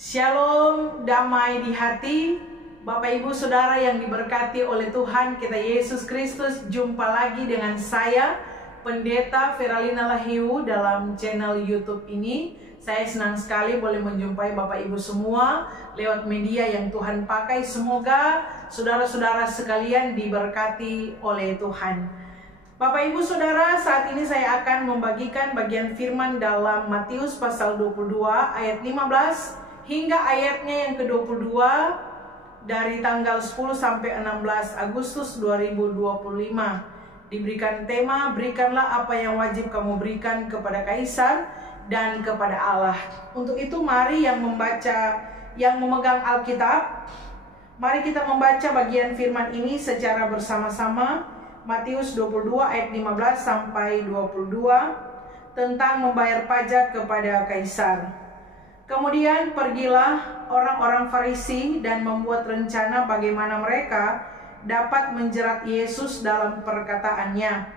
Shalom, damai di hati. Bapak Ibu Saudara yang diberkati oleh Tuhan kita Yesus Kristus, jumpa lagi dengan saya Pendeta Feralina Lahiu dalam channel YouTube ini. Saya senang sekali boleh menjumpai Bapak Ibu semua lewat media yang Tuhan pakai. Semoga saudara-saudara sekalian diberkati oleh Tuhan. Bapak Ibu Saudara, saat ini saya akan membagikan bagian firman dalam Matius pasal 22 ayat 15 hingga ayatnya yang ke-22 dari tanggal 10 sampai 16 Agustus 2025. Diberikan tema, berikanlah apa yang wajib kamu berikan kepada Kaisar dan kepada Allah. Untuk itu mari yang memegang Alkitab, mari kita membaca bagian firman ini secara bersama-sama. Matius 22 ayat 15 sampai 22 tentang membayar pajak kepada Kaisar. Kemudian pergilah orang-orang Farisi dan membuat rencana bagaimana mereka dapat menjerat Yesus dalam perkataannya.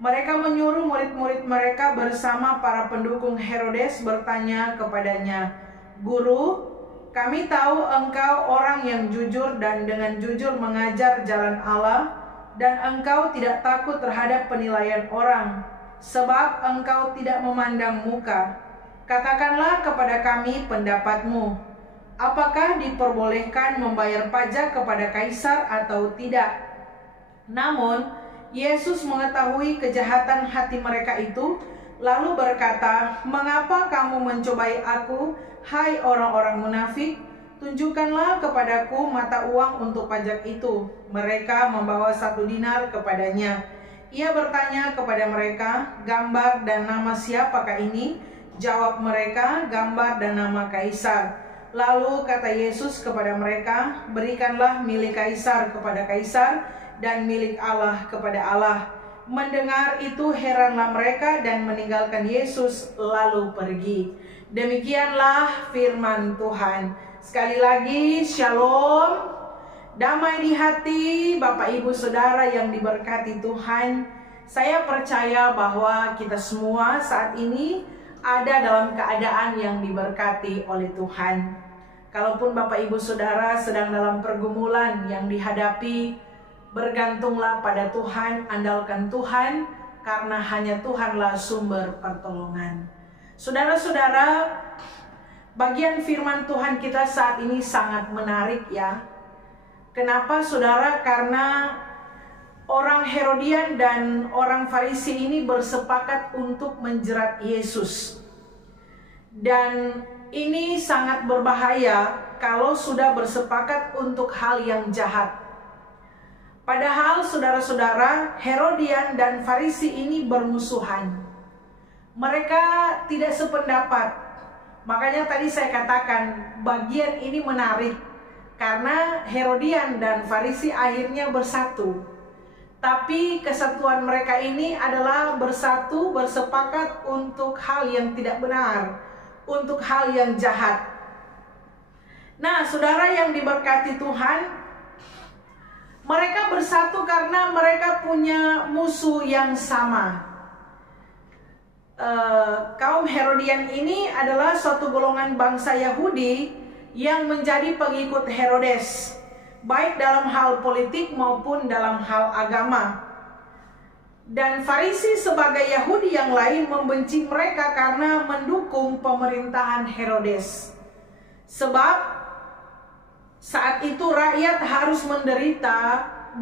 Mereka menyuruh murid-murid mereka bersama para pendukung Herodes bertanya kepadanya, "Guru, kami tahu engkau orang yang jujur dan dengan jujur mengajar jalan Allah, dan engkau tidak takut terhadap penilaian orang, sebab engkau tidak memandang muka. Katakanlah kepada kami pendapatmu. Apakah diperbolehkan membayar pajak kepada Kaisar atau tidak?" Namun, Yesus mengetahui kejahatan hati mereka itu, lalu berkata, "Mengapa kamu mencobai aku, hai orang-orang munafik? Tunjukkanlah kepadaku mata uang untuk pajak itu." Mereka membawa 1 dinar kepadanya. Ia bertanya kepada mereka, "Gambar dan nama siapakah ini?" Jawab mereka, "Gambar dan nama Kaisar." Lalu kata Yesus kepada mereka, "Berikanlah milik Kaisar kepada Kaisar dan milik Allah kepada Allah." Mendengar itu heranlah mereka dan meninggalkan Yesus lalu pergi. Demikianlah firman Tuhan. Sekali lagi, shalom, damai di hati Bapak Ibu Saudara yang diberkati Tuhan. Saya percaya bahwa kita semua saat ini ada dalam keadaan yang diberkati oleh Tuhan. Kalaupun Bapak Ibu Saudara sedang dalam pergumulan yang dihadapi, bergantunglah pada Tuhan, andalkan Tuhan, karena hanya Tuhanlah sumber pertolongan. Saudara-saudara, bagian firman Tuhan kita saat ini sangat menarik ya. Kenapa saudara? Karena orang Herodian dan orang Farisi ini bersepakat untuk menjerat Yesus. Dan ini sangat berbahaya kalau sudah bersepakat untuk hal yang jahat. Padahal saudara-saudara, Herodian dan Farisi ini bermusuhan. Mereka tidak sependapat. Makanya tadi saya katakan bagian ini menarik, karena Herodian dan Farisi akhirnya bersatu. Tapi kesatuan mereka ini adalah bersatu, bersepakat untuk hal yang tidak benar, untuk hal yang jahat. Nah, saudara yang diberkati Tuhan, mereka bersatu karena mereka punya musuh yang sama. Kaum Herodian ini adalah suatu golongan bangsa Yahudi yang menjadi pengikut Herodes, baik dalam hal politik maupun dalam hal agama. Dan Farisi sebagai Yahudi yang lain membenci mereka karena mendukung pemerintahan Herodes. Sebab saat itu rakyat harus menderita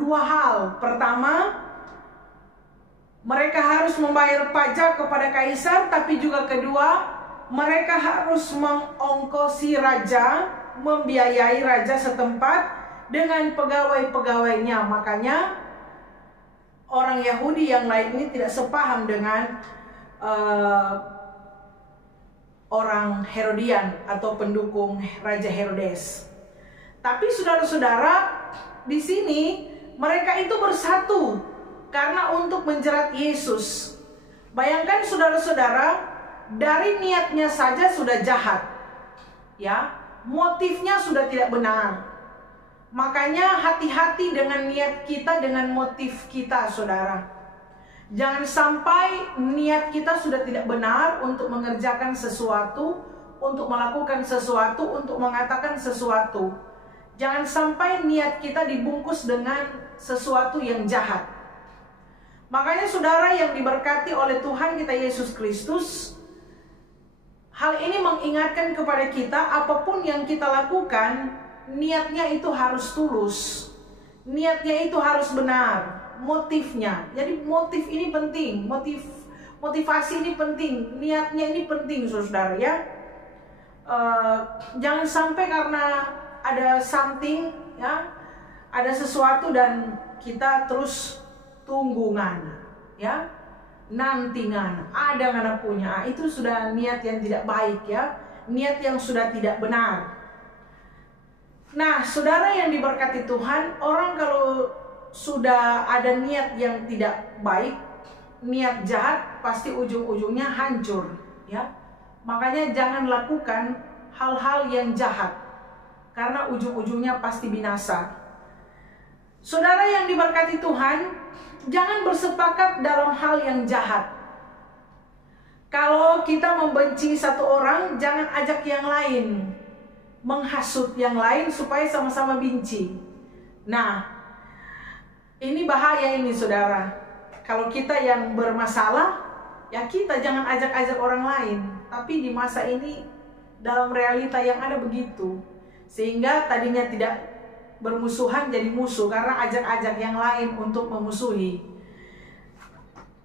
2 hal. Pertama, mereka harus membayar pajak kepada Kaisar, tapi juga kedua, mereka harus mengongkosi raja, membiayai raja setempat dengan pegawai-pegawainya. Makanya orang Yahudi yang lain ini tidak sepaham dengan orang Herodian atau pendukung Raja Herodes. Tapi saudara-saudara, di sini mereka itu bersatu karena untuk menjerat Yesus. Bayangkan saudara-saudara, dari niatnya saja sudah jahat. Ya, motifnya sudah tidak benar. Makanya hati-hati dengan niat kita, dengan motif kita, saudara. Jangan sampai niat kita sudah tidak benar untuk mengerjakan sesuatu, untuk melakukan sesuatu, untuk mengatakan sesuatu. Jangan sampai niat kita dibungkus dengan sesuatu yang jahat. Makanya saudara yang diberkati oleh Tuhan kita Yesus Kristus, hal ini mengingatkan kepada kita, apapun yang kita lakukan, niatnya itu harus tulus. Niatnya itu harus benar. Motifnya. Jadi motif ini penting. Motivasi ini penting. Niatnya ini penting, saudara ya. Jangan sampai karena ada something, ya, ada sesuatu dan kita terus tunggu ngana, ya, nanti ngana, ada ngana punya, itu sudah niat yang tidak baik, ya, niat yang sudah tidak benar. Nah, saudara yang diberkati Tuhan, orang kalau sudah ada niat yang tidak baik, niat jahat, pasti ujung-ujungnya hancur, ya. Makanya jangan lakukan hal-hal yang jahat, karena ujung-ujungnya pasti binasa. Saudara yang diberkati Tuhan, jangan bersepakat dalam hal yang jahat. Kalau kita membenci satu orang, jangan ajak yang lain, menghasut yang lain supaya sama-sama benci. Nah, ini bahaya ini saudara. Kalau kita yang bermasalah, ya kita jangan ajak-ajak orang lain. Tapi di masa ini, dalam realita yang ada begitu. Sehingga tadinya tidak bermusuhan jadi musuh karena ajak-ajak yang lain untuk memusuhi.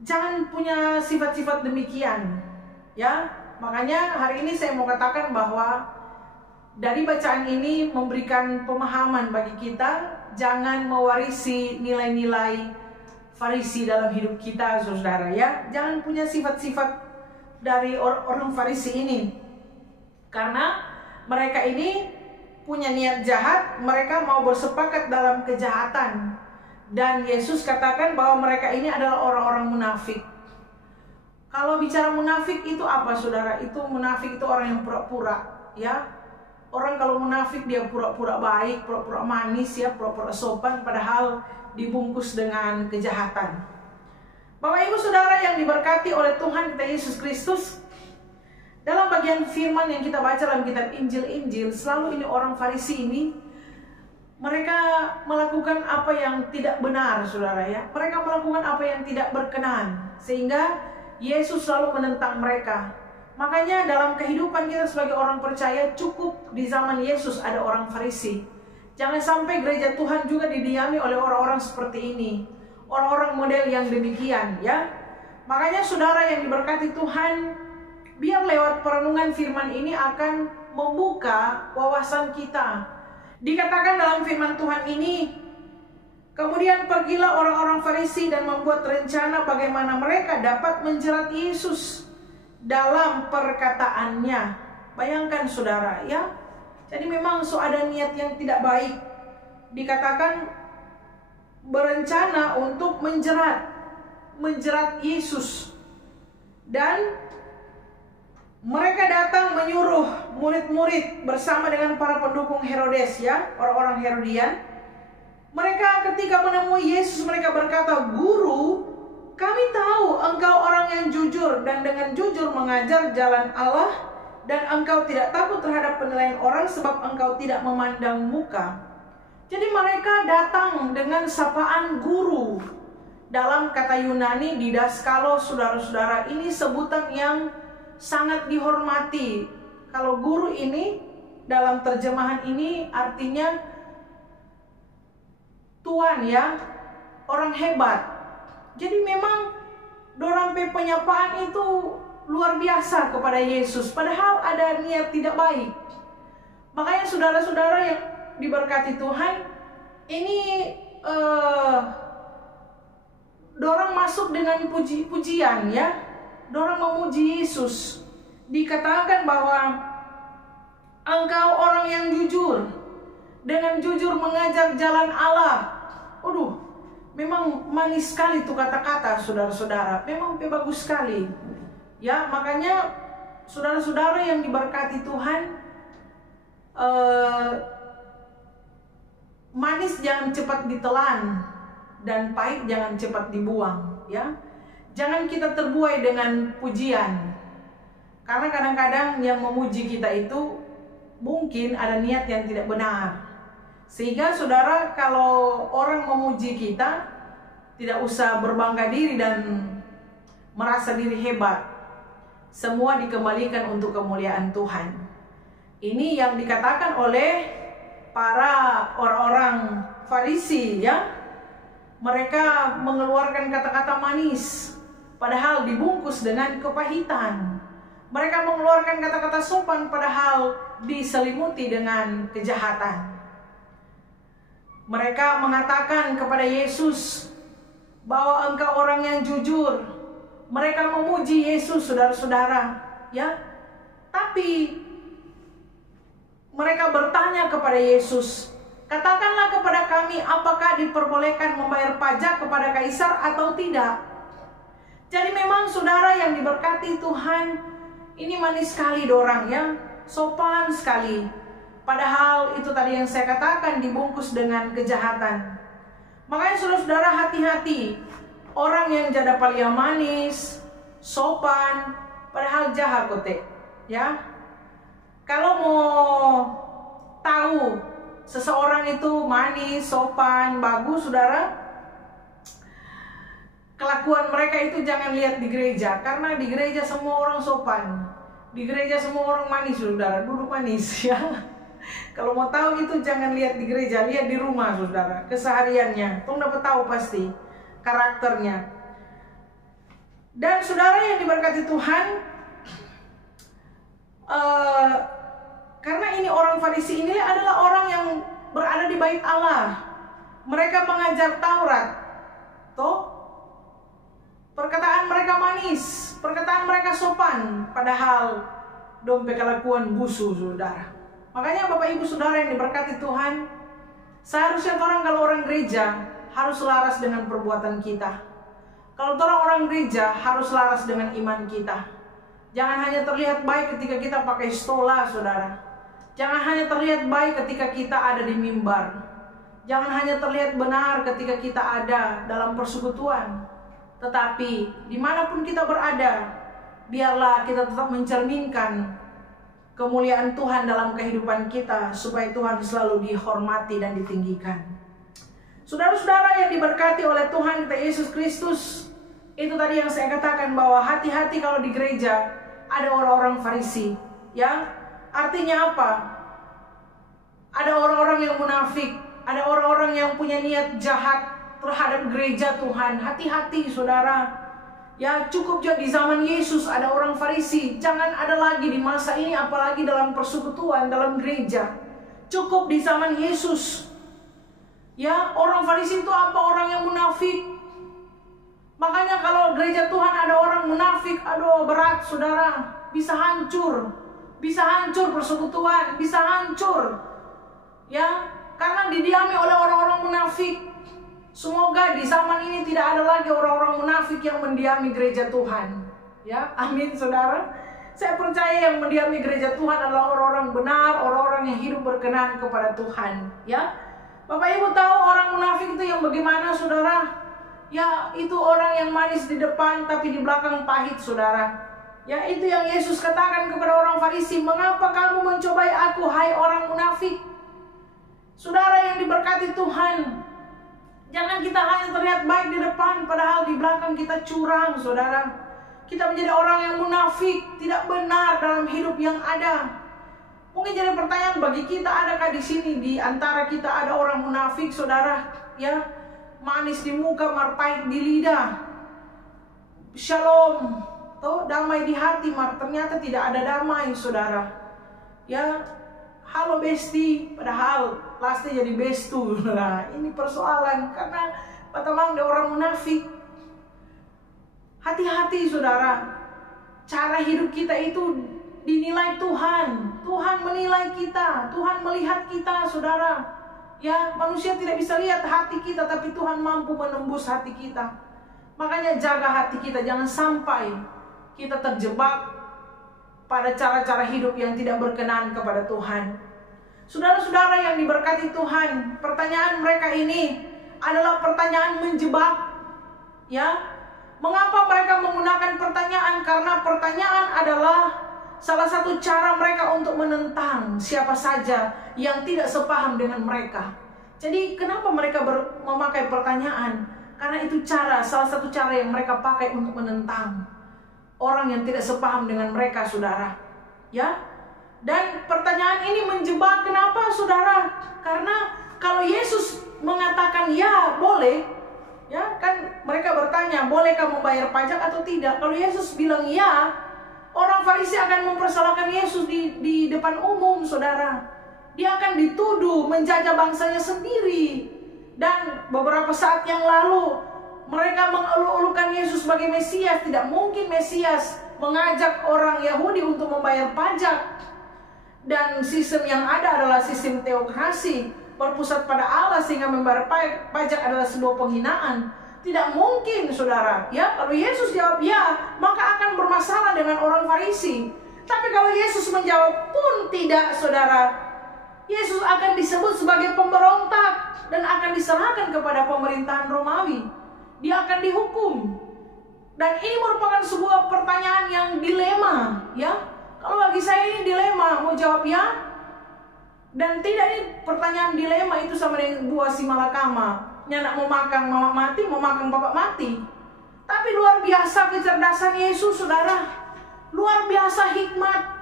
Jangan punya sifat-sifat demikian, ya. Makanya hari ini saya mau katakan bahwa dari bacaan ini memberikan pemahaman bagi kita, jangan mewarisi nilai-nilai Farisi dalam hidup kita, saudara ya. Jangan punya sifat-sifat dari orang Farisi ini, karena mereka ini punya niat jahat, mereka mau bersepakat dalam kejahatan. Dan Yesus katakan bahwa mereka ini adalah orang-orang munafik. Kalau bicara munafik itu apa saudara? Itu munafik itu orang yang pura-pura, ya. Orang kalau munafik dia pura-pura baik, pura-pura manis, ya, pura-pura sopan, padahal dibungkus dengan kejahatan. Bapak Ibu Saudara yang diberkati oleh Tuhan kita Yesus Kristus, dalam bagian firman yang kita baca dalam kitab Injil-Injil, selalu ini orang Farisi ini, mereka melakukan apa yang tidak benar, saudara ya. Mereka melakukan apa yang tidak berkenan, sehingga Yesus selalu menentang mereka. Makanya dalam kehidupan kita sebagai orang percaya, cukup di zaman Yesus ada orang Farisi. Jangan sampai gereja Tuhan juga didiami oleh orang-orang seperti ini, orang-orang model yang demikian, ya. Makanya saudara yang diberkati Tuhan, biar lewat perenungan firman ini akan membuka wawasan kita. Dikatakan dalam firman Tuhan ini, kemudian pergilah orang-orang Farisi dan membuat rencana bagaimana mereka dapat menjerat Yesus dalam perkataannya. Bayangkan saudara ya. Jadi memang ada niat yang tidak baik. Dikatakan berencana untuk menjerat Yesus. Dan mereka datang menyuruh murid-murid bersama dengan para pendukung Herodes, ya, orang-orang Herodian. Mereka ketika menemui Yesus, mereka berkata, "Guru, kami tahu engkau orang yang jujur dan dengan jujur mengajar jalan Allah, dan engkau tidak takut terhadap penilaian orang sebab engkau tidak memandang muka." Jadi mereka datang dengan sapaan guru. Dalam kata Yunani, didaskalo, saudara-saudara, ini sebutan yang sangat dihormati. Kalau guru ini dalam terjemahan ini artinya tuan, ya, orang hebat. Jadi memang dorang penyapaan itu luar biasa kepada Yesus, padahal ada niat tidak baik. Makanya saudara-saudara yang diberkati Tuhan, ini dorang masuk dengan puji-pujian, ya. Dorang memuji Yesus. Dikatakan bahwa engkau orang yang jujur, dengan jujur mengajar jalan Allah. Aduh, memang manis sekali tuh kata-kata, saudara-saudara. Memang bagus sekali. Ya, makanya saudara-saudara yang diberkati Tuhan, manis jangan cepat ditelan dan pahit jangan cepat dibuang, ya. Jangan kita terbuai dengan pujian. Karena kadang-kadang yang memuji kita itu mungkin ada niat yang tidak benar. Sehingga saudara, kalau orang memuji kita, tidak usah berbangga diri dan merasa diri hebat. Semua dikembalikan untuk kemuliaan Tuhan. Ini yang dikatakan oleh para orang-orang Farisi, ya. Mereka mengeluarkan kata-kata manis, padahal dibungkus dengan kepahitan. Mereka mengeluarkan kata-kata sopan, padahal diselimuti dengan kejahatan. Mereka mengatakan kepada Yesus bahwa engkau orang yang jujur. Mereka memuji Yesus, saudara-saudara, ya. Tapi mereka bertanya kepada Yesus, katakanlah kepada kami, apakah diperbolehkan membayar pajak kepada kaisar atau tidak? Jadi memang saudara yang diberkati Tuhan, ini manis sekali dorang, ya, sopan sekali. Padahal itu tadi yang saya katakan dibungkus dengan kejahatan. Makanya saudara-saudara, hati-hati. Orang yang jada palia manis, sopan, padahal jahat kote, ya. Kalau mau tahu seseorang itu manis, sopan, bagus, saudara, kelakuan mereka itu jangan lihat di gereja. Karena di gereja semua orang sopan, di gereja semua orang manis, saudara, duduk manis, ya. Kalau mau tahu itu jangan lihat di gereja, lihat di rumah, saudara, kesehariannya. Tong dapat tahu pasti karakternya. Dan saudara yang diberkati Tuhan, karena ini orang Farisi ini adalah orang yang berada di bait Allah. Mereka mengajar Taurat, toh perkataan mereka manis, perkataan mereka sopan, padahal dompet kelakuan busu, saudara. Makanya Bapak Ibu Saudara yang diberkati Tuhan, seharusnya kalau orang gereja harus laras dengan perbuatan kita. Kalau orang gereja harus laras dengan iman kita. Jangan hanya terlihat baik ketika kita pakai stola, saudara. Jangan hanya terlihat baik ketika kita ada di mimbar. Jangan hanya terlihat benar ketika kita ada dalam persekutuan. Tetapi dimanapun kita berada, biarlah kita tetap mencerminkan kemuliaan Tuhan dalam kehidupan kita, supaya Tuhan selalu dihormati dan ditinggikan. Saudara-saudara yang diberkati oleh Tuhan kita Yesus Kristus, itu tadi yang saya katakan bahwa hati-hati kalau di gereja ada orang-orang Farisi, ya. Artinya apa? Ada orang-orang yang munafik, ada orang-orang yang punya niat jahat terhadap gereja Tuhan. Hati-hati, saudara. Ya, cukup juga di zaman Yesus ada orang Farisi. Jangan ada lagi di masa ini, apalagi dalam persekutuan, dalam gereja. Cukup di zaman Yesus. Ya, orang Farisi itu apa? Orang yang munafik. Makanya kalau gereja Tuhan ada orang munafik, aduh berat, saudara. Bisa hancur. Bisa hancur persekutuan, bisa hancur. Ya, karena didiami oleh orang-orang munafik. Semoga di zaman ini tidak ada lagi orang-orang munafik yang mendiami gereja Tuhan. Ya, amin, saudara. Saya percaya yang mendiami gereja Tuhan adalah orang-orang benar, orang-orang yang hidup berkenan kepada Tuhan. Ya, Bapak Ibu tahu orang munafik itu yang bagaimana, saudara? Ya, itu orang yang manis di depan tapi di belakang pahit, saudara. Ya, itu yang Yesus katakan kepada orang Farisi, mengapa kamu mencobai aku, hai orang munafik? Saudara yang diberkati Tuhan, jangan kita hanya terlihat baik di depan, padahal di belakang kita curang, saudara. Kita menjadi orang yang munafik, tidak benar dalam hidup yang ada. Mungkin jadi pertanyaan bagi kita, adakah di sini di antara kita ada orang munafik, saudara? Ya, manis di muka, marpait di lidah. Shalom, tuh damai di hati, ternyata tidak ada damai, saudara. Ya, halo besti, padahal pasti jadi bestu. Nah, ini persoalan karena patamang ada orang munafik. Hati-hati, saudara. Cara hidup kita itu dinilai Tuhan. Tuhan menilai kita, Tuhan melihat kita, saudara. Ya, manusia tidak bisa lihat hati kita, tapi Tuhan mampu menembus hati kita. Makanya jaga hati kita, jangan sampai kita terjebak pada cara-cara hidup yang tidak berkenan kepada Tuhan. Saudara-saudara yang diberkati Tuhan, pertanyaan mereka ini adalah pertanyaan menjebak. Ya, mengapa mereka menggunakan pertanyaan? Karena pertanyaan adalah salah satu cara mereka untuk menentang siapa saja yang tidak sepaham dengan mereka. Jadi kenapa mereka memakai pertanyaan? Karena itu salah satu cara yang mereka pakai untuk menentang orang yang tidak sepaham dengan mereka, saudara. Ya, dan pertanyaan ini menjebak. Kenapa, saudara? Karena kalau Yesus mengatakan ya boleh, ya kan mereka bertanya, bolehkah membayar pajak atau tidak? Kalau Yesus bilang ya, orang Farisi akan mempersalahkan Yesus di depan umum, saudara. Dia akan dituduh menjajah bangsanya sendiri. Dan beberapa saat yang lalu mereka mengeluh-elukan Yesus sebagai Mesias. Tidak mungkin Mesias mengajak orang Yahudi untuk membayar pajak. Dan sistem yang ada adalah sistem teokrasi, berpusat pada Allah, sehingga membayar pajak adalah sebuah penghinaan. Tidak mungkin, saudara. Ya, kalau Yesus jawab ya, maka akan bermasalah dengan orang Farisi. Tapi kalau Yesus menjawab pun tidak, saudara, Yesus akan disebut sebagai pemberontak dan akan diserahkan kepada pemerintahan Romawi. Dia akan dihukum. Dan ini merupakan sebuah pertanyaan yang dilema, ya. Kalau bagi saya ini dilema, mau jawab ya dan tidak. Ini pertanyaan dilema itu sama dengan buah si malakama. Nyanak mau makan mama mati, mau makan bapak mati. Tapi luar biasa kecerdasan Yesus, saudara. Luar biasa hikmat.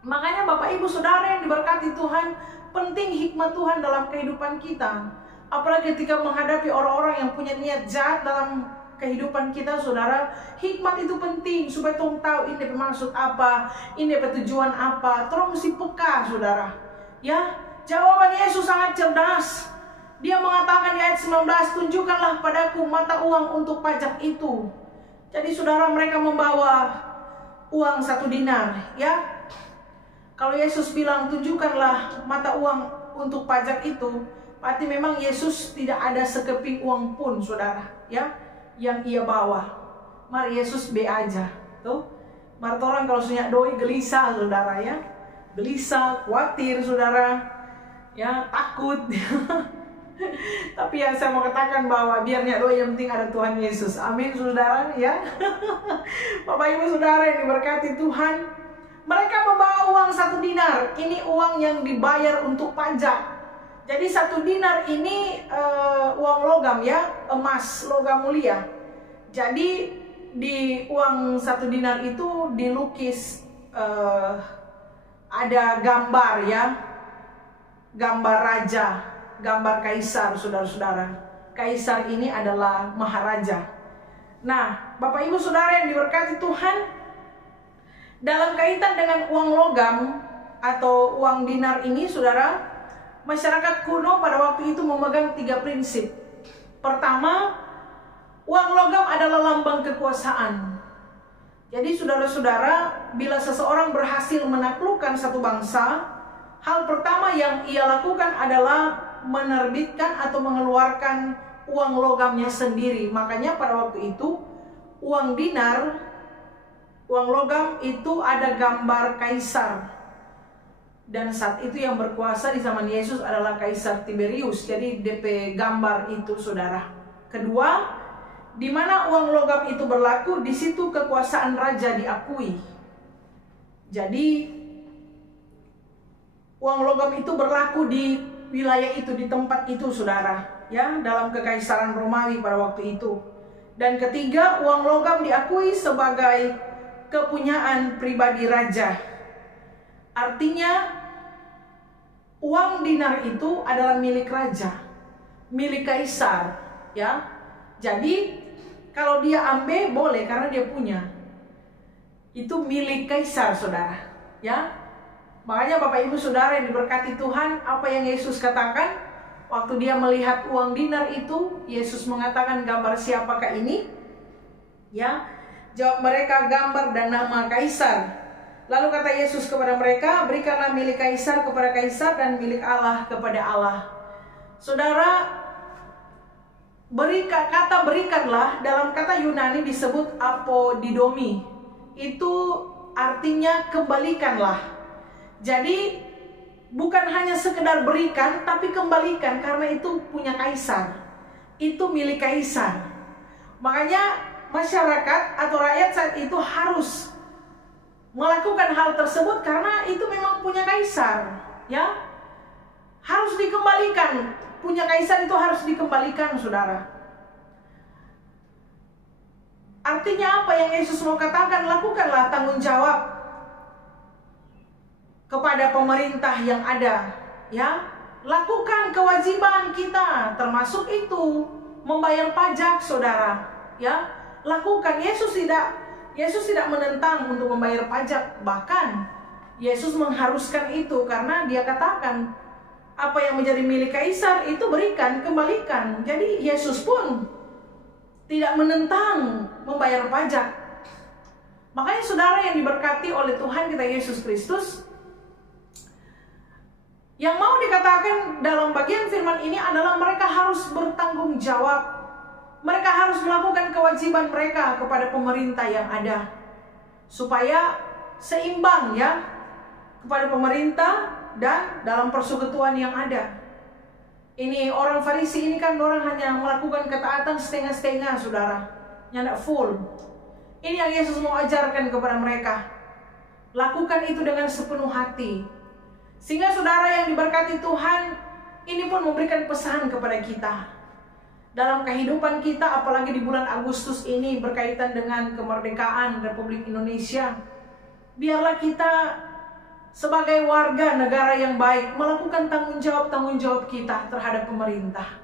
Makanya Bapak Ibu Saudara yang diberkati Tuhan, penting hikmat Tuhan dalam kehidupan kita. Apalagi ketika menghadapi orang-orang yang punya niat jahat dalam kehidupan kita, saudara. Hikmat itu penting supaya tong tahu ini bermaksud apa, ini tujuan apa. Tolong mesti peka, saudara. Ya, jawaban Yesus sangat cerdas. Dia mengatakan di ayat 19, tunjukkanlah padaku mata uang untuk pajak itu. Jadi saudara, mereka membawa uang 1 dinar, ya. Kalau Yesus bilang tunjukkanlah mata uang untuk pajak itu, berarti memang Yesus tidak ada sekeping uang pun, saudara, ya, yang ia bawa. Mari Yesus be aja, tuh. Mari orang kalau punya doi gelisah, saudara, ya, gelisah, khawatir, saudara, ya, takut. Tapi yang saya mau katakan bahwa biarnya doi, yang penting ada Tuhan Yesus. Amin, saudara, ya. Bapak Ibu Saudara yang diberkati Tuhan, mereka membawa uang 1 dinar. Ini uang yang dibayar untuk pajak. Jadi 1 dinar ini uang logam, ya, emas logam mulia. Jadi di uang 1 dinar itu dilukis ada gambar, ya, gambar raja, gambar kaisar, saudara-saudara. Kaisar ini adalah maharaja. Nah, Bapak Ibu Saudara yang diberkati Tuhan, dalam kaitan dengan uang logam atau uang dinar ini, saudara, masyarakat kuno pada waktu itu memegang 3 prinsip. Pertama, uang logam adalah lambang kekuasaan. Jadi saudara-saudara, bila seseorang berhasil menaklukkan satu bangsa, hal pertama yang ia lakukan adalah menerbitkan atau mengeluarkan uang logamnya sendiri. Makanya pada waktu itu uang dinar, uang logam itu ada gambar kaisar. Dan saat itu yang berkuasa di zaman Yesus adalah Kaisar Tiberius. Jadi DP gambar itu, saudara. Kedua, di mana uang logam itu berlaku, di situ kekuasaan raja diakui. Jadi uang logam itu berlaku di wilayah itu, di tempat itu, saudara, ya, dalam kekaisaran Romawi pada waktu itu. Dan ketiga, uang logam diakui sebagai kepunyaan pribadi raja. Artinya uang dinar itu adalah milik raja, milik kaisar, ya. Jadi kalau dia ambil boleh karena dia punya. Itu milik kaisar, saudara, ya. Makanya Bapak Ibu Saudara yang diberkati Tuhan, apa yang Yesus katakan waktu dia melihat uang dinar itu, Yesus mengatakan, gambar siapakah ini? Ya, jawab mereka, gambar dan nama kaisar. Lalu kata Yesus kepada mereka, berikanlah milik kaisar kepada kaisar dan milik Allah kepada Allah. Saudara, kata berikanlah dalam kata Yunani disebut apodidomi. Itu artinya kembalikanlah. Jadi bukan hanya sekedar berikan, tapi kembalikan, karena itu punya kaisar. Itu milik kaisar. Makanya masyarakat atau rakyat saat itu harus melakukan hal tersebut karena itu memang punya kaisar, ya. Harus dikembalikan. Punya kaisar itu harus dikembalikan, saudara. Artinya apa yang Yesus mau katakan? Lakukanlah tanggung jawab kepada pemerintah yang ada, ya. Lakukan kewajiban kita, termasuk itu membayar pajak, saudara, ya. Lakukan. Yesus tidak menentang untuk membayar pajak, bahkan Yesus mengharuskan itu karena dia katakan apa yang menjadi milik kaisar itu berikan, kembalikan. Jadi Yesus pun tidak menentang membayar pajak. Makanya saudara yang diberkati oleh Tuhan kita Yesus Kristus, yang mau dikatakan dalam bagian firman ini adalah mereka harus bertanggung jawab. Mereka harus melakukan kewajiban mereka kepada pemerintah yang ada, supaya seimbang, ya, kepada pemerintah dan dalam persekutuan yang ada. Ini orang Farisi ini kan orang hanya melakukan ketaatan setengah-setengah, saudara, tidak full. Ini yang Yesus mau ajarkan kepada mereka. Lakukan itu dengan sepenuh hati. Sehingga saudara yang diberkati Tuhan, ini pun memberikan pesan kepada kita. Dalam kehidupan kita, apalagi di bulan Agustus ini berkaitan dengan kemerdekaan Republik Indonesia, biarlah kita sebagai warga negara yang baik melakukan tanggung jawab kita terhadap pemerintah.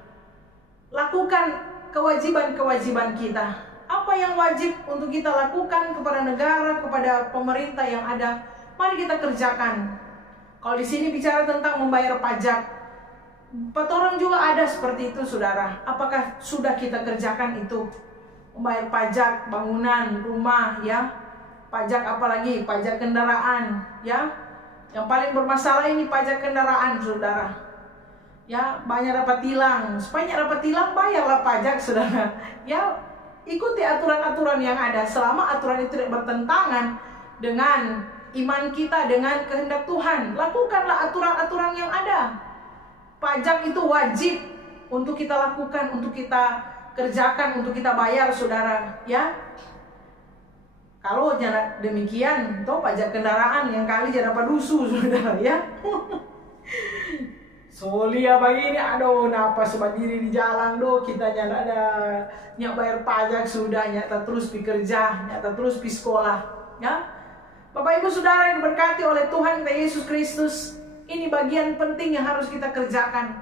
Lakukan kewajiban kita. Apa yang wajib untuk kita lakukan kepada negara, kepada pemerintah yang ada, mari kita kerjakan. Kalau di sini bicara tentang membayar pajak, orang juga ada seperti itu, saudara. Apakah sudah kita kerjakan itu? Membayar pajak bangunan, rumah, ya. Pajak apalagi? Pajak kendaraan, ya. Yang paling bermasalah ini pajak kendaraan, saudara. Ya, banyak dapat tilang. Supaya dapat tilang, bayarlah pajak, saudara. Ya, ikuti aturan-aturan yang ada. Selama aturan itu tidak bertentangan dengan iman kita, dengan kehendak Tuhan, lakukanlah aturan-aturan yang ada. Pajak itu wajib untuk kita lakukan, untuk kita kerjakan, untuk kita bayar, saudara. Ya. Kalau jangan demikian, toh pajak kendaraan yang kali jangan dapat dusu, saudara, ya. Solia begini, aduh, napa sobat diri di jalan, kita nyata ada nyak bayar pajak sudah, nyata terus bekerja, nyata terus di sekolah, ya. Bapak Ibu Saudara yang diberkati oleh Tuhan kita Yesus Kristus, ini bagian penting yang harus kita kerjakan.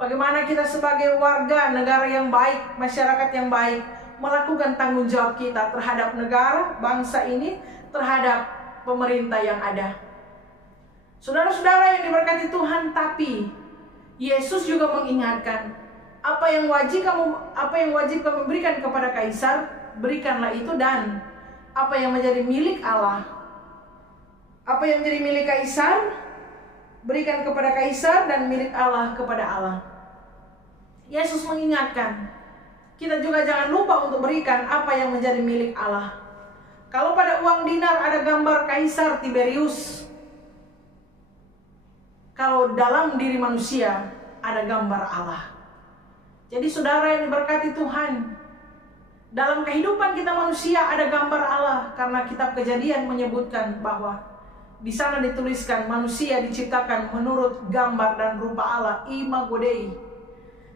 Bagaimana kita sebagai warga negara yang baik, masyarakat yang baik, melakukan tanggung jawab kita terhadap negara, bangsa ini, terhadap pemerintah yang ada. Saudara-saudara yang diberkati Tuhan, tapi Yesus juga mengingatkan, apa yang wajib kamu berikan kepada kaisar, berikanlah itu, dan apa yang menjadi milik Allah, apa yang menjadi milik kaisar, berikan kepada kaisar, dan milik Allah kepada Allah. Yesus mengingatkan, kita juga jangan lupa untuk berikan apa yang menjadi milik Allah. Kalau pada uang dinar ada gambar Kaisar Tiberius, kalau dalam diri manusia ada gambar Allah. Jadi saudara yang diberkati Tuhan, dalam kehidupan kita manusia ada gambar Allah, karena kitab Kejadian menyebutkan bahwa di sana dituliskan manusia diciptakan menurut gambar dan rupa Allah, imago Dei.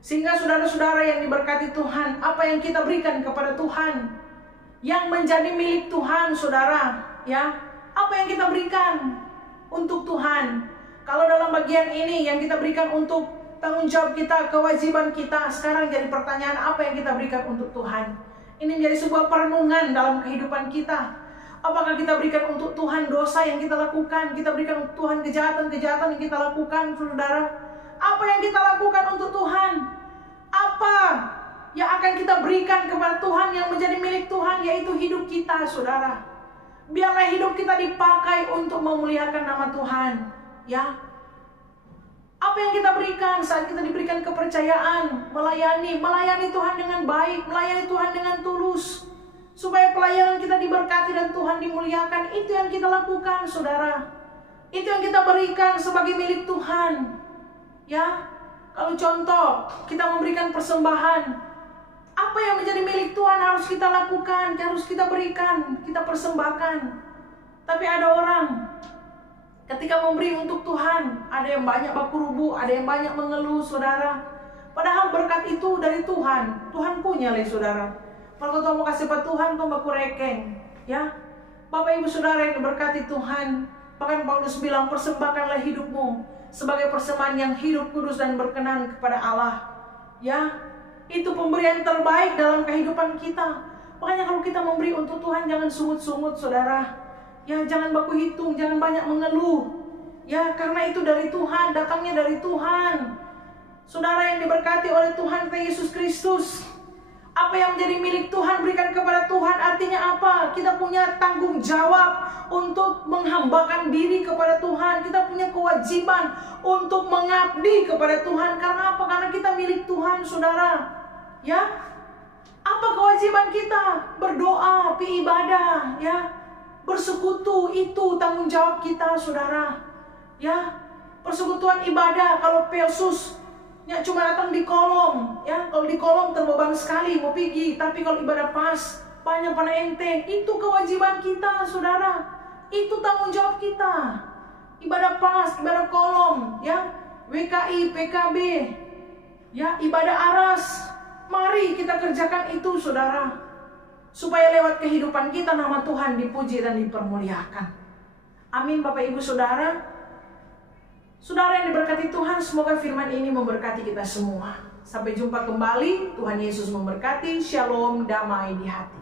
Sehingga saudara-saudara yang diberkati Tuhan, apa yang kita berikan kepada Tuhan, yang menjadi milik Tuhan, saudara, ya, apa yang kita berikan untuk Tuhan. Kalau dalam bagian ini yang kita berikan untuk tanggung jawab kita, kewajiban kita, sekarang jadi pertanyaan, apa yang kita berikan untuk Tuhan? Ini menjadi sebuah perenungan dalam kehidupan kita. Apakah kita berikan untuk Tuhan dosa yang kita lakukan? Kita berikan untuk Tuhan kejahatan-kejahatan yang kita lakukan, saudara? Apa yang kita lakukan untuk Tuhan? Apa yang akan kita berikan kepada Tuhan yang menjadi milik Tuhan, yaitu hidup kita, saudara. Biarlah hidup kita dipakai untuk memuliakan nama Tuhan, ya. Apa yang kita berikan saat kita diberikan kepercayaan, melayani Tuhan dengan baik, melayani Tuhan dengan tulus, supaya pelayanan kita diberkati dan Tuhan dimuliakan. Itu yang kita lakukan, saudara. Itu yang kita berikan sebagai milik Tuhan. Ya, kalau contoh kita memberikan persembahan, apa yang menjadi milik Tuhan harus kita lakukan, harus kita berikan, kita persembahkan. Tapi ada orang ketika memberi untuk Tuhan, ada yang banyak baku rubuh, ada yang banyak mengeluh, saudara. Padahal berkat itu dari Tuhan. Tuhan punya leh, saudara. Kalau kau mau kasih pada Tuhan, kau baku rekeng, ya. Bapak ibu saudara yang diberkati Tuhan, bahkan Paulus bilang, persembahkanlah hidupmu sebagai persembahan yang hidup, kudus, dan berkenan kepada Allah. Ya, itu pemberian terbaik dalam kehidupan kita. Makanya kalau kita memberi untuk Tuhan, jangan sungut-sungut, saudara. Ya, jangan baku hitung, jangan banyak mengeluh. Ya, karena itu dari Tuhan, datangnya dari Tuhan. Saudara yang diberkati oleh Tuhan Yesus Kristus, apa yang menjadi milik Tuhan berikan kepada Tuhan. Artinya apa? Kita punya tanggung jawab untuk menghambakan diri kepada Tuhan. Kita punya kewajiban untuk mengabdi kepada Tuhan. Karena apa? Karena kita milik Tuhan, saudara. Ya, apa kewajiban kita? Berdoa, ibadah, ya, bersekutu, itu tanggung jawab kita, saudara. Ya, persekutuan ibadah. Kalau Pelsus ya cuma datang di kolom, ya, kalau di kolom terbeban sekali mau pergi. Tapi kalau ibadah pas, banyak pada enteng. Itu kewajiban kita, saudara. Itu tanggung jawab kita. Ibadah pas, ibadah kolom, ya, WKI, PKB, ya, ibadah aras. Mari kita kerjakan itu, saudara, supaya lewat kehidupan kita nama Tuhan dipuji dan dipermuliakan. Amin, Bapak Ibu Saudara. Saudara yang diberkati Tuhan, semoga firman ini memberkati kita semua. Sampai jumpa kembali. Tuhan Yesus memberkati. Shalom, damai di hati.